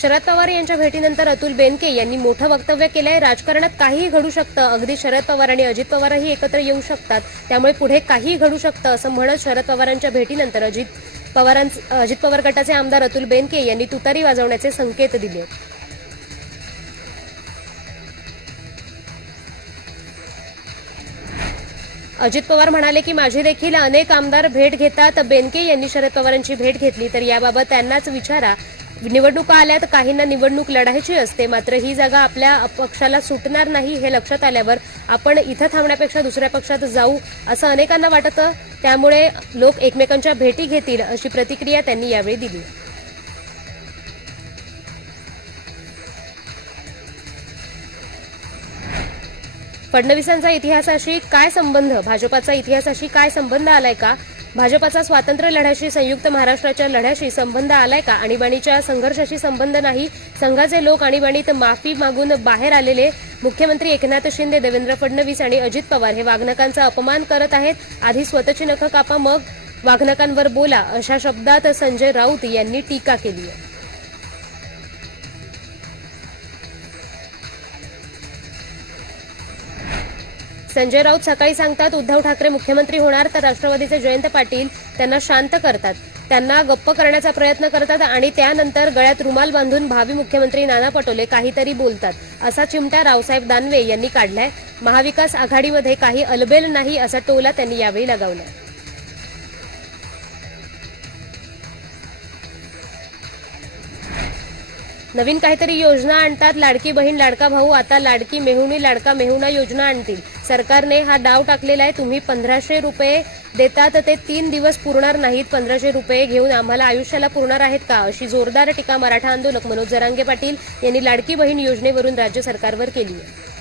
शरद पवार यांच्या भेटीनंतर अतुल बेनके यांनी मोठं वक्तव्य केलंय. राजकारणात काहीही घडू शकतं. अगदी शरद पवार आणि अजित पवारही एकत्र येऊ शकतात. त्यामुळे पुढे काहीही घडू शकतं असं म्हणत शरद पवारांच्या भेटीनंतर अजित पवारां अजित पवार गटाचे आमदार अतुल बेनके यांनी तुतारी वाजवण्याचे संकेत दिले. अजित पवार म्हणाले की माझे देखील अनेक आमदार भेट घेतात. बेनके यांनी शरद पवारांची भेट घेतली तर याबाबत त्यांनाच विचारा. निवडणुका तर काहींना निवडणूक लढायची असते मात्र ही जागा आपल्या पक्षाला सुटणार नाही हे लक्षात आल्यावर आपण इथं थांबण्यापेक्षा दुसऱ्या पक्षात जाऊ असं अनेकांना वाटतं. त्यामुळे लोक एकमेकांच्या भेटी घेतील अशी प्रतिक्रिया त्यांनी यावेळी दिली. फडणवीसांचा इतिहासाशी काय संबंध? भाजपाचा इतिहासाशी काय संबंध आलाय का? भाजपाचा स्वातंत्र्य लढ्याशी संयुक्त महाराष्ट्राच्या लढ्याशी संबंध आलाय का? आणीबाणीच्या संघर्षाशी संबंध नाही. संघाचे लोक आणीबाणीत माफी मागून बाहेर आलेले. मुख्यमंत्री एकनाथ शिंदे देवेंद्र फडणवीस आणि अजित पवार हे वाघनकांचा अपमान करत आहेत. आधी स्वतःची नखं कापा मग वाघनकांवर बोला अशा शब्दात संजय राऊत यांनी टीका केली आहे. संजय राऊत सकाळी सांगतात उद्धव ठाकरे मुख्यमंत्री होणार तर राष्ट्रवादीचे जयंत पाटील त्यांना शांत करतात. त्यांना गप्प करण्याचा प्रयत्न करतात आणि त्यानंतर गळ्यात रुमाल बांधून भावी मुख्यमंत्री नाना पटोले काहीतरी बोलतात. असा चिमटा रावसाहेब दानवे यांनी काढलाय. महाविकास आघाडीमध्ये काही अलबेल नाही असा टोला त्यांनी यावेळी लगावलाय. नवीन काहीतरी योजना आणतात. लाडकी बहीण लाडका भाऊ आता लाडकी मेहुणी लाडका मेहुणा योजना आणतील. सरकारने हा डाव टाकलेला आहे. तुम्ही पंधराशे रुपये देतात ते तीन दिवस पुरणार नाहीत. पंधराशे रुपये घेऊन आम्हाला आयुष्याला पुरणार आहेत का? अशी जोरदार टीका मराठा आंदोलक मनोज जरांगे पाटील यांनी लाडकी बहीण योजनेवरून राज्य सरकारवर केली आहे.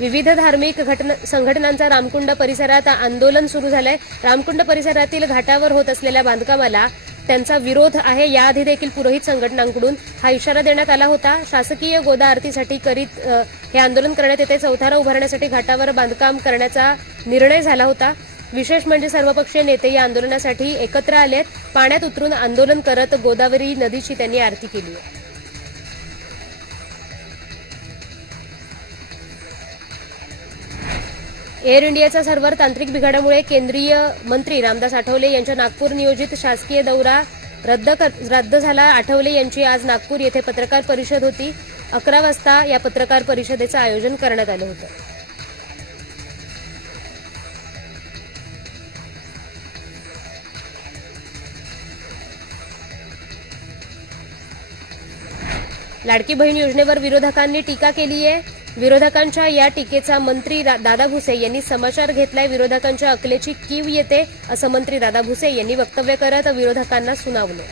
विविध धार्मिक घटना संघटनांचा रामकुंड परिसरात आंदोलन सुरू झालंय. रामकुंड परिसरातील घाटावर होत असलेल्या बांधकामाला त्यांचा विरोध आहे. याआधी देखील पुरोहित संघटनांकडून हा इशारा देण्यात आला होता. शासकीय गोदा आरतीसाठी करीत हे आंदोलन करण्यात येते. चौथारा उभारण्यासाठी घाटावर बांधकाम करण्याचा निर्णय झाला होता. विशेष म्हणजे सर्वपक्षीय नेते या आंदोलनासाठी एकत्र आलेत. पाण्यात उतरून आंदोलन करत गोदावरी नदीची त्यांनी आरती केली आहे. एअर इंडियाचा सर्व्हर तांत्रिक बिघाडामुळे केंद्रीय मंत्री रामदास आठवले यांच्या नागपूर नियोजित शासकीय दौरा रद्द कर- रद्द झाला. आठवले यांची आज नागपूर येथे पत्रकार परिषद होती. अकरा वाजता या पत्रकार परिषदेचं आयोजन करण्यात आलं होतं. लाडकी बहीण योजनेवर विरोधकांनी टीका केली आहे विरोधकांच्या या टीकेचा मंत्री दादा भुसे यांनी समाचार घेतलाय. विरोधकांच्या अकलेची कीव येते असं मंत्री दादा भुसे यांनी वक्तव्य करत विरोधकांना सुनावलं.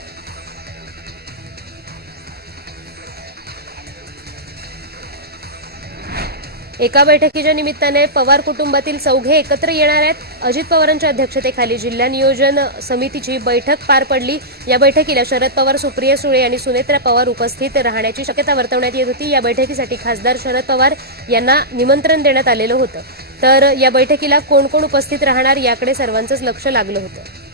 एका बैठकीच्या निमित्ताने पवार कुटुंबातील चौघे एकत्र येणार आहेत. अजित पवारांच्या अध्यक्षतेखाली जिल्हा नियोजन समितीची बैठक पार पडली. या बैठकीला शरद पवार सुप्रिया सुळे आणि सुनेत्रा पवार उपस्थित राहण्याची शक्यता वर्तवण्यात येत होती. या बैठकीसाठी खासदार शरद पवार यांना निमंत्रण देण्यात आलेलं होतं. तर या बैठकीला कोण कोण उपस्थित राहणार याकडे सर्वांचंच लक्ष लागलं होतं.